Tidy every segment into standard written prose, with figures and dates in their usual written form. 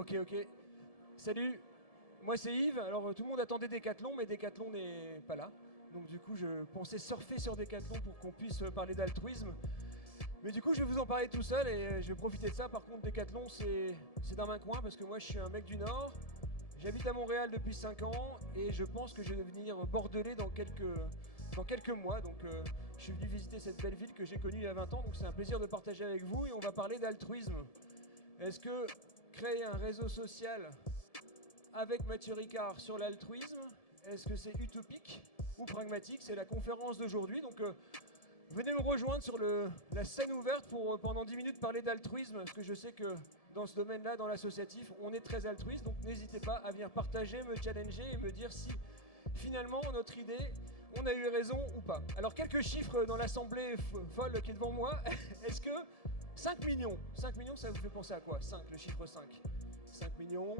Ok, ok. Salut, moi c'est Yves. Alors tout le monde attendait Decathlon, mais Decathlon n'est pas là. Donc du coup, je pensais surfer sur Decathlon pour qu'on puisse parler d'altruisme. Mais du coup, je vais vous en parler tout seul et je vais profiter de ça. Par contre, Decathlon, c'est dans un coin parce que moi, je suis un mec du Nord. J'habite à Montréal depuis 5 ans et je pense que je vais devenir bordelais dans quelques mois. Donc je suis venu visiter cette belle ville que j'ai connue il y a 20 ans. Donc c'est un plaisir de partager avec vous et on va parler d'altruisme. Est-ce que créer un réseau social avec Mathieu Ricard sur l'altruisme, est-ce que c'est utopique ou pragmatique? C'est la conférence d'aujourd'hui. Donc venez me rejoindre sur la scène ouverte pour pendant 10 minutes parler d'altruisme, parce que je sais que dans ce domaine-là, dans l'associatif, on est très altruiste, donc n'hésitez pas à venir partager, me challenger et me dire si finalement notre idée, on a eu raison ou pas. Alors quelques chiffres dans l'assemblée folle qui est devant moi. Est-ce que 5 millions, ça vous fait penser à quoi? 5, le chiffre 5. 5 millions,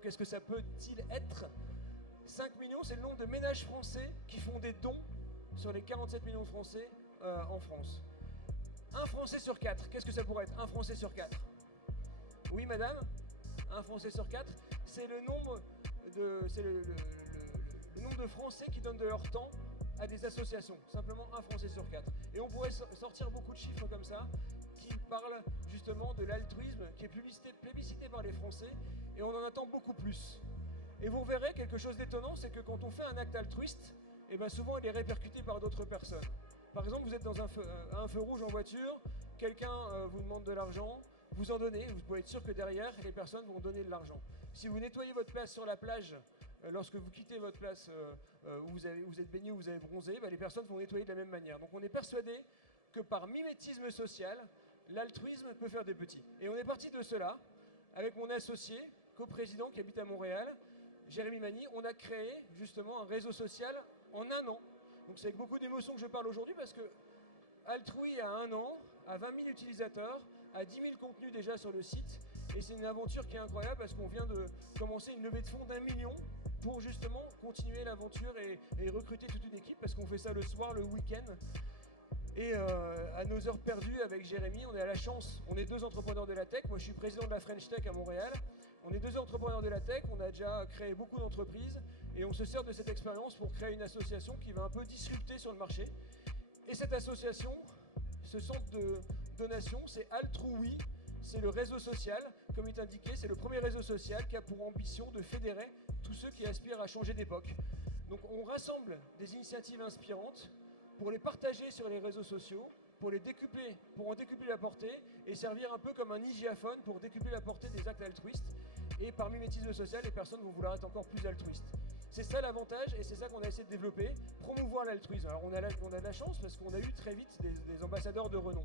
qu'est-ce que ça peut-il être? 5 millions, c'est le nombre de ménages français qui font des dons sur les 47 millions de Français en France. Un Français sur 4, qu'est-ce que ça pourrait être? Un Français sur 4. Oui, madame? Un Français sur 4, c'est le nombre de Français qui donnent de leur temps à des associations. Simplement un Français sur 4. Et on pourrait sortir beaucoup de chiffres comme ça qui parlent justement de l'altruisme qui est plébiscité par les Français et on en attend beaucoup plus. Et vous verrez quelque chose d'étonnant, c'est que quand on fait un acte altruiste, et bien souvent il est répercuté par d'autres personnes. Par exemple, vous êtes dans un feu rouge en voiture, quelqu'un vous demande de l'argent, vous en donnez, vous pouvez être sûr que derrière, les personnes vont donner de l'argent. Si vous nettoyez votre place sur la plage, lorsque vous quittez votre place où vous êtes baigné, où vous avez bronzé, les personnes vont nettoyer de la même manière. Donc on est persuadé que par mimétisme social, l'altruisme peut faire des petits. Et on est parti de cela, avec mon associé, coprésident qui habite à Montréal, Jérémy Mani, on a créé justement un réseau social en un an. Donc c'est avec beaucoup d'émotion que je parle aujourd'hui parce que Altrui a un an, a 20 000 utilisateurs, a 10 000 contenus déjà sur le site. Et c'est une aventure qui est incroyable parce qu'on vient de commencer une levée de fonds d'1 million pour justement continuer l'aventure et recruter toute une équipe parce qu'on fait ça le soir, le week-end. Et à nos heures perdues avec Jérémy, on est à la chance, on est 2 entrepreneurs de la tech, moi je suis président de la French Tech à Montréal, on est 2 entrepreneurs de la tech, on a déjà créé beaucoup d'entreprises et on se sert de cette expérience pour créer une association qui va un peu disrupter sur le marché. Et cette association, ce centre de donation, c'est Altrui, c'est le réseau social, comme il est indiqué, c'est le premier réseau social qui a pour ambition de fédérer tous ceux qui aspirent à changer d'époque. Donc on rassemble des initiatives inspirantes pour les partager sur les réseaux sociaux, pour en décupler la portée et servir un peu comme un hygiaphone pour décupler la portée des actes altruistes. Et par mimétisme social, les personnes vont vouloir être encore plus altruistes. C'est ça l'avantage et c'est ça qu'on a essayé de développer, promouvoir l'altruisme. Alors on a de la chance parce qu'on a eu très vite des ambassadeurs de renom.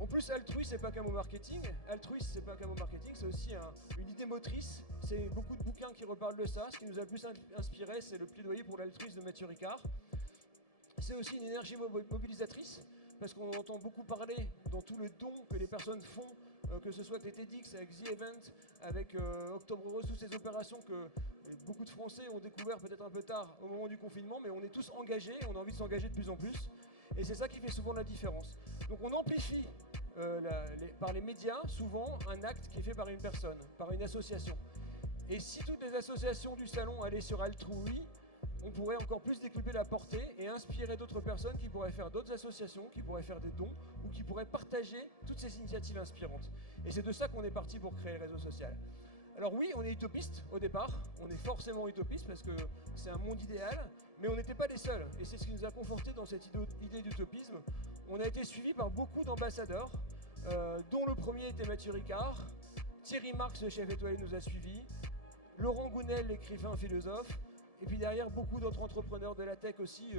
En plus, altruisme, c'est pas qu'un mot marketing. Altruisme, c'est pas qu'un mot marketing, c'est aussi une idée motrice. C'est beaucoup de bouquins qui reparlent de ça. Ce qui nous a le plus inspiré, c'est le plaidoyer pour l'altruisme de Mathieu Ricard. C'est aussi une énergie mobilisatrice, parce qu'on entend beaucoup parler dans tout le don que les personnes font, que ce soit avec les TEDx, avec The Event, avec Octobre Rose, toutes ces opérations que beaucoup de Français ont découvert peut-être un peu tard au moment du confinement, mais on est tous engagés, on a envie de s'engager de plus en plus, et c'est ça qui fait souvent la différence. Donc on amplifie par les médias souvent un acte qui est fait par une personne, par une association. Et si toutes les associations du salon allaient sur Altrui, on pourrait encore plus décupler la portée et inspirer d'autres personnes qui pourraient faire d'autres associations, qui pourraient faire des dons ou qui pourraient partager toutes ces initiatives inspirantes. Et c'est de ça qu'on est parti pour créer le réseau social. Alors oui, on est utopiste au départ, on est forcément utopiste parce que c'est un monde idéal, mais on n'était pas les seuls. Et c'est ce qui nous a conforté dans cette idée d'utopisme. On a été suivis par beaucoup d'ambassadeurs, dont le premier était Mathieu Ricard, Thierry Marx, le chef étoilé, nous a suivis, Laurent Gounel, l'écrivain philosophe, et puis derrière, beaucoup d'autres entrepreneurs de la tech aussi.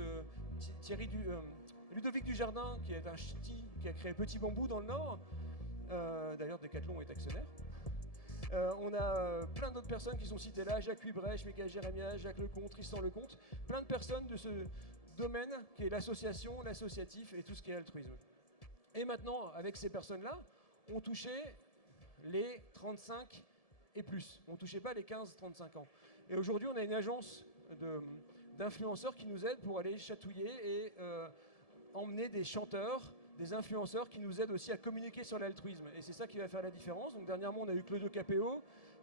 Ludovic Dujardin, qui est un ch'ti, qui a créé Petit Bambou dans le Nord. D'ailleurs, Decathlon est actionnaire. On a plein d'autres personnes qui sont citées là. Jacques Huybrecht, Michael Jérémias, Jacques Lecomte, Tristan Lecomte. Plein de personnes de ce domaine qui est l'association, l'associatif et tout ce qui est altruisme. Et maintenant, avec ces personnes-là, on touchait les 35 et plus. On ne touchait pas les 15-35 ans. Et aujourd'hui, on a une agence d'influenceurs qui nous aident pour aller chatouiller et emmener des chanteurs, des influenceurs qui nous aident aussi à communiquer sur l'altruisme. Et c'est ça qui va faire la différence. Donc dernièrement, on a eu Claudio Capéo,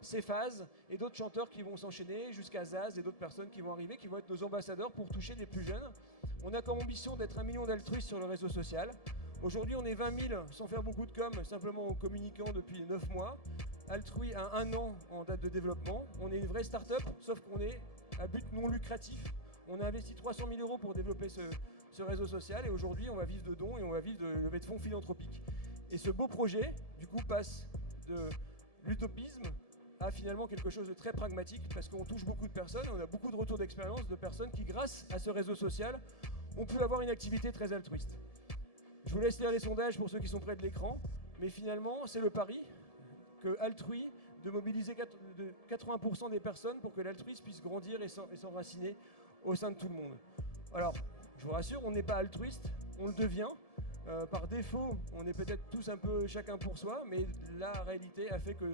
Cephas et d'autres chanteurs qui vont s'enchaîner jusqu'à Zaz et d'autres personnes qui vont arriver, qui vont être nos ambassadeurs pour toucher des plus jeunes. On a comme ambition d'être 1 million d'altruistes sur le réseau social. Aujourd'hui, on est 20 000 sans faire beaucoup de com, simplement en communiquant depuis 9 mois. Altrui a 1 an en date de développement. On est une vraie start-up, sauf qu'on est à but non lucratif. On a investi 300 000 € pour développer ce réseau social et aujourd'hui, on va vivre de dons et on va vivre de levée de fonds philanthropiques. Et ce beau projet, du coup, passe de l'utopisme à finalement quelque chose de très pragmatique parce qu'on touche beaucoup de personnes, on a beaucoup de retours d'expérience de personnes qui, grâce à ce réseau social, ont pu avoir une activité très altruiste. Je vous laisse lire les sondages pour ceux qui sont près de l'écran, mais finalement, c'est le pari que Altrui de mobiliser 80% des personnes pour que l'altruisme puisse grandir et s'enraciner au sein de tout le monde. Alors, je vous rassure, on n'est pas altruiste, on le devient. Par défaut, on est peut-être tous un peu chacun pour soi, mais la réalité a fait que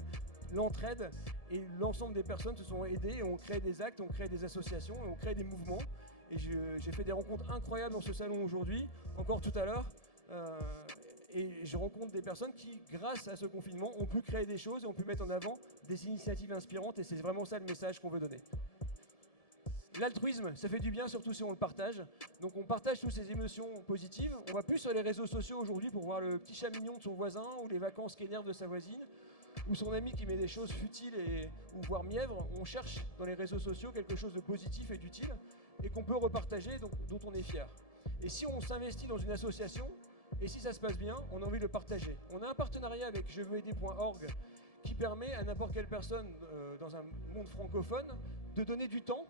l'entraide et l'ensemble des personnes se sont aidées et on crée des actes, on crée des associations, et on crée des mouvements. Et j'ai fait des rencontres incroyables dans ce salon aujourd'hui, encore tout à l'heure. Et je rencontre des personnes qui, grâce à ce confinement, ont pu créer des choses et ont pu mettre en avant des initiatives inspirantes. Et c'est vraiment ça le message qu'on veut donner. L'altruisme, ça fait du bien, surtout si on le partage. Donc on partage toutes ces émotions positives. On va plus sur les réseaux sociaux aujourd'hui pour voir le petit chat mignon de son voisin ou les vacances qui énervent de sa voisine ou son ami qui met des choses futiles ou voire mièvres. On cherche dans les réseaux sociaux quelque chose de positif et d'utile et qu'on peut repartager, donc, dont on est fier. Et si on s'investit dans une association, et si ça se passe bien, on a envie de le partager. On a un partenariat avec jeveuxaider.org qui permet à n'importe quelle personne dans un monde francophone de donner du temps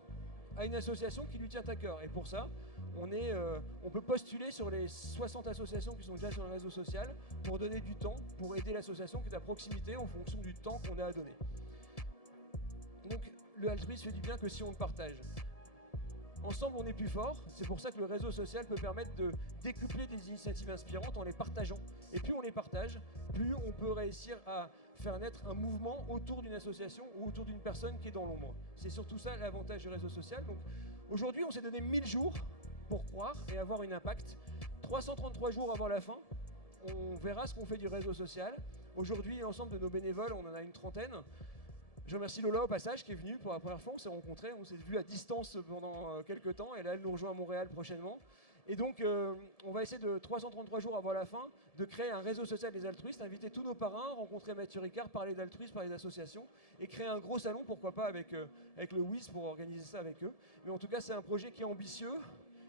à une association qui lui tient à cœur. Et pour ça, on peut postuler sur les 60 associations qui sont déjà sur le réseau social pour donner du temps, pour aider l'association qui est à proximité en fonction du temps qu'on a à donner. Donc le altruisme fait du bien que si on le partage. Ensemble, on est plus fort. C'est pour ça que le réseau social peut permettre de décupler des initiatives inspirantes en les partageant. Et plus on les partage, plus on peut réussir à faire naître un mouvement autour d'une association ou autour d'une personne qui est dans l'ombre. C'est surtout ça l'avantage du réseau social. Donc aujourd'hui, on s'est donné 1000 jours pour croire et avoir un impact. 333 jours avant la fin, on verra ce qu'on fait du réseau social. Aujourd'hui, l'ensemble de nos bénévoles, on en a une trentaine. Je remercie Lola au passage qui est venue pour la première fois, on s'est rencontrés, on s'est vu à distance pendant quelques temps et là elle nous rejoint à Montréal prochainement. Et donc on va essayer de 333 jours avant la fin de créer un réseau social des altruistes, inviter tous nos parrains, rencontrer Mathieu Ricard, parler d'altruisme, parler d'associations et créer un gros salon, pourquoi pas avec le WIS pour organiser ça avec eux. Mais en tout cas c'est un projet qui est ambitieux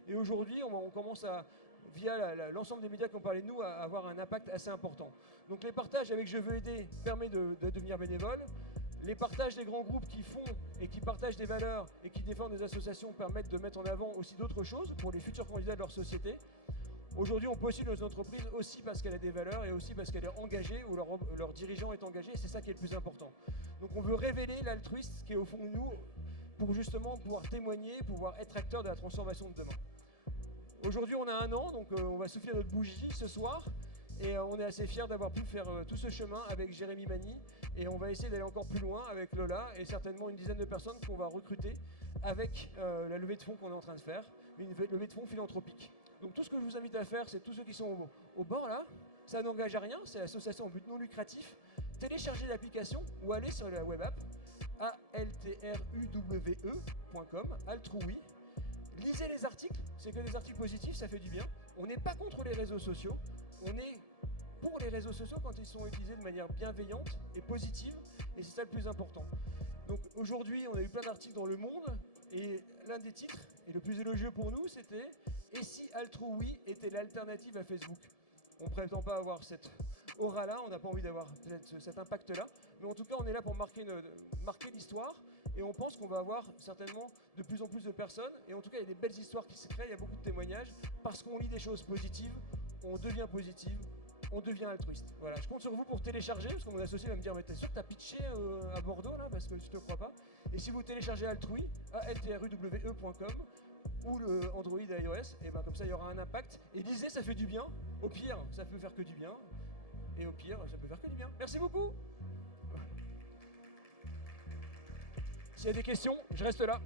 et aujourd'hui on commence à, via l'ensemble des médias qui ont parlé de nous, à avoir un impact assez important. Donc les partages avec Je veux aider permet de devenir bénévole. Les partages des grands groupes qui font et qui partagent des valeurs et qui défendent des associations permettent de mettre en avant aussi d'autres choses pour les futurs candidats de leur société. Aujourd'hui, on postule nos entreprises aussi parce qu'elle a des valeurs et aussi parce qu'elle est engagée ou leur dirigeant est engagé et c'est ça qui est le plus important. Donc on veut révéler l'altruisme qui est au fond de nous pour justement pouvoir témoigner, pouvoir être acteur de la transformation de demain. Aujourd'hui, on a 1 an, donc on va souffler notre bougie ce soir. Et on est assez fiers d'avoir pu faire tout ce chemin avec Jérémy Mani. Et on va essayer d'aller encore plus loin avec Lola et certainement une dizaine de personnes qu'on va recruter avec la levée de fonds qu'on est en train de faire, une levée de fonds philanthropique. Donc tout ce que je vous invite à faire, c'est tous ceux qui sont au bord là, ça n'engage à rien, c'est l'association en but non lucratif. Téléchargez l'application ou allez sur la web app altruwe.com, Altrui. Lisez les articles, c'est que des articles positifs, ça fait du bien. On n'est pas contre les réseaux sociaux, on est pour les réseaux sociaux quand ils sont utilisés de manière bienveillante et positive, et c'est ça le plus important. Donc aujourd'hui, on a eu plein d'articles dans Le Monde, et l'un des titres, et le plus élogieux pour nous, c'était « Et si Altrui était l'alternative à Facebook ?» On ne prétend pas avoir cette aura-là, on n'a pas envie d'avoir cet impact-là, mais en tout cas, on est là pour marquer l'histoire, et on pense qu'on va avoir certainement de plus en plus de personnes, et en tout cas, il y a des belles histoires qui se créent, il y a beaucoup de témoignages, parce qu'on lit des choses positives, on devient positive, on devient altruiste. Voilà, je compte sur vous pour télécharger, parce que mon associé va me dire, mais t'es sûr que t'as pitché à Bordeaux, là, parce que je te crois pas. Et si vous téléchargez Altrui, altruwe.com, ou le Android et iOS, et ben comme ça, il y aura un impact. Et lisez, ça fait du bien. Au pire, ça peut faire que du bien. Et au pire, ça peut faire que du bien. Merci beaucoup. S'il y a des questions, je reste là.